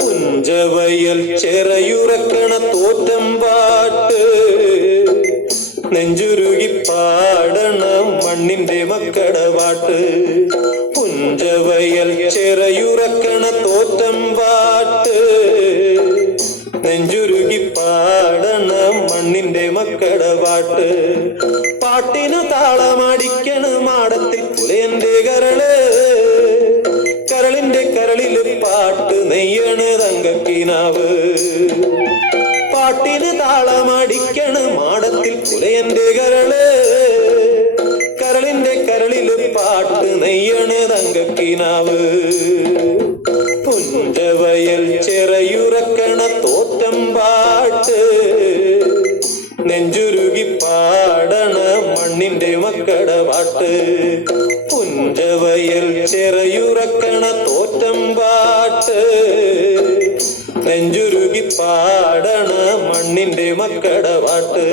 പുഞ്ചവയൽ ചെറയുറക്കണ തോറ്റം പാട്ട് നെഞ്ചുരുകി പാടണം മണ്ണിന്റെ മക്കട പാട്ട്. പുഞ്ചവയൽ ചെറയുറക്കണ തോറ്റം പാട്ട് നെഞ്ചുരുകി പാടണം മണ്ണിന്റെ മക്കട പാട്ട്. പാട്ടിന് താളമടിക്കണ മാടത്തിൽ പുലയന്റെ കരള്, കരളിന്റെ കരളില് പാട്ട് നെയ്യണ് തങ്കക്കിനാവ്. പാട്ടിന് താളമടിക്കണ മാടത്തിൽ പുലയന്റെ കരള്, കരളിന്റെ കരളില് പാട്ട് നെയ്യണ് തങ്കക്കിനാവ്. പുഞ്ചവയൽ ചെറയുറക്കണ തോറ്റം പാട്ട് നെഞ്ചുരുകി പാടണ മണ്ണിന്റെ മക്കട പാട്ട്. പുഞ്ചവയൽ ചെറയുറക്കണ തോറ്റം പാട്ട് നെഞ്ചുരുകി പാടണ മണ്ണിന്റെ മക്കട പാട്ട്.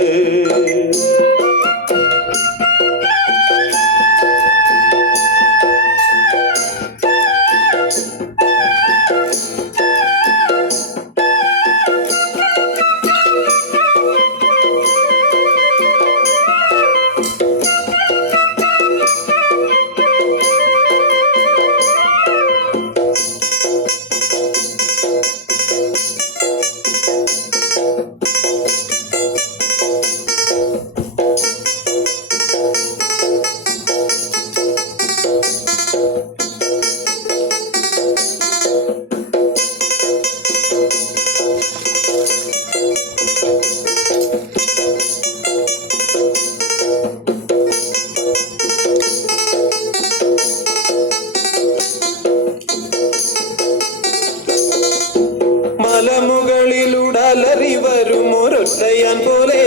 മലമുകളിലുടലറി വരുമൊരൊറ്റയാൻ പോലെ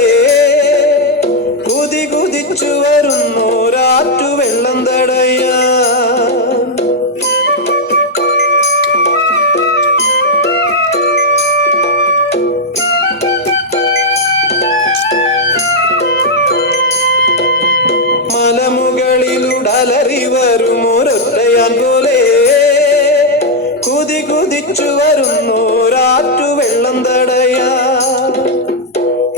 കുതി കുതിച്ചു വരുന്നോരാറ്റു വെള്ളം തടയാൻ. മലമുകളിലുടലറി വരുമൊരൊറ്റയാൻ പോലെ കുതി കുതിച്ചു വരുന്നോരാറ്റു വെള്ളം തടയാൻ.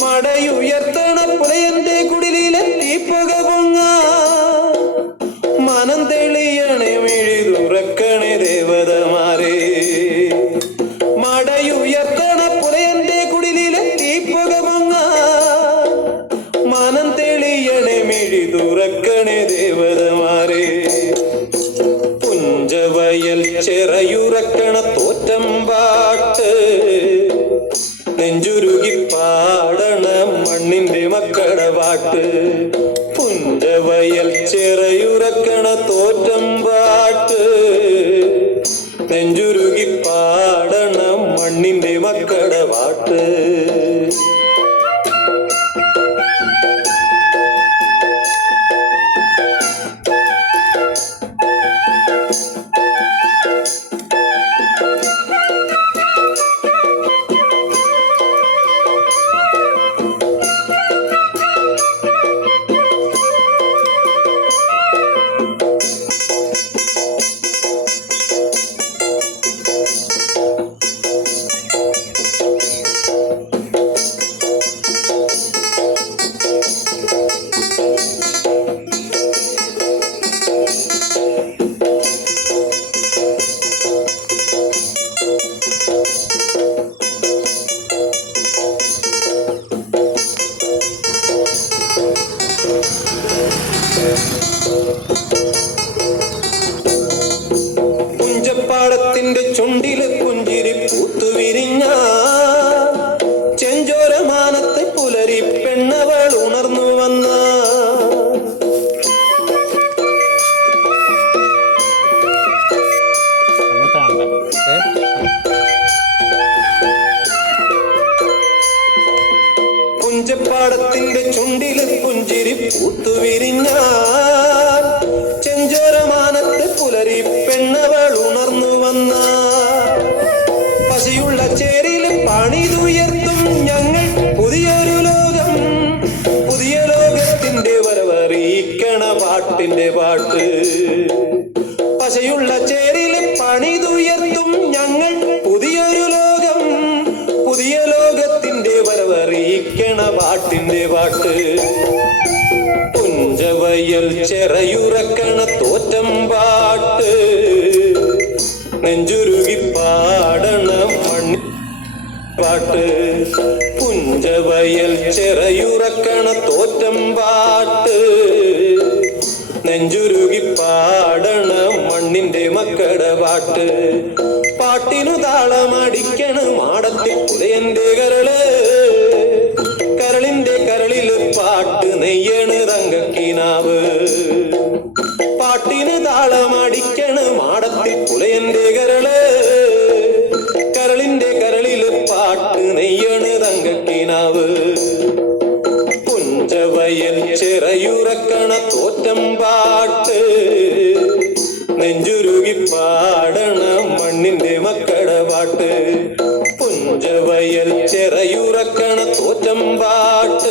മടയുയർത്തണ പുലയന്റെ കുടിലെത്തി പുക പൊങ്ങാൻ. മനം തെളിയണേ മിഴിതുറക്കണേ ദേവതമാരെ. മടയുയർത്തണ പുലയന്റെ കുടിലെത്തി പുക പൊങ്ങാൻ. മനം തെളിയണേ മിഴിതുറക്കണേ ദേവതമാരെ. പുഞ്ചവയൽ ചെറയുറക്കണ തോറ്റം പാട്ട് നെഞ്ചുരുകി പാടണ മണ്ണിന്റെ മക്കട പാട്ട്. പുഞ്ചവയൽ ചെറയുറക്കണ തോറ്റം പാട്ട് നെഞ്ചുരുകി പാടണ മണ്ണിന്റെ മക്കട പാട്ട്. പാടത്തിന്റെ ചുണ്ടില് പുഞ്ചിരി പൂത്തുവിരിഞ്ഞാൽ ചെഞ്ചോരമാനത്ത് പുലരി പെണ്ണവൾ ഉണർന്നു വന്ന പശയുള്ള ചേരിയില് പണിതുയർത്തും ഞങ്ങൾ പുതിയൊരു ലോകം, പുതിയ ലോകത്തിന്റെ വരവറിയിക്കണ പാട്ടിന്റെ പാട്ട്. പശയുള്ള ചേരിയില് പണിതുയർത്തും ഞങ്ങൾ പുതിയൊരു ലോകം, പുതിയ ലോകത്തിന്റെ വരവറിയിക്കണ പാട്ടിന്റെ പാട്ട്. പുഞ്ചവയൽ ചെറയുറക്കണ തോറ്റം പാട്ട്, നെഞ്ചുരുകി പാടണ മണ്ണി പാട്ട്. പുഞ്ചവയൽ ചെറയുറക്കണ തോറ്റം പാട്ട്, നെഞ്ചുരുകി പാടണ മണ്ണിന്റെ മക്കളുടെ പാട്ട്. പാട്ടിനു താളമടിക്കണ മാടത്തി പുലയന്റെ കരള്, കരളിന്റെ കരളില് പാട്ട് നെയ്യണ് തങ്കക്കിനാവ്. പാട്ടിന് താളമടിക്കണ മാടത്തി പുലയന്റെ കരള്, കരളിന്റെ കരളില് പാട്ട് നെയ്യണ് തങ്കക്കിനാവ്. പുഞ്ചവയൽ ചിറയുറക്കണ തോറ്റം പാട്ട്, നെഞ്ചുരുകി പാടണ മണ്ണിന്റെ മക്കളുടെ പാട്ട്. പുഞ്ചവയൽ ചിറയുറക്കണ തോറ്റം പാട്ട്,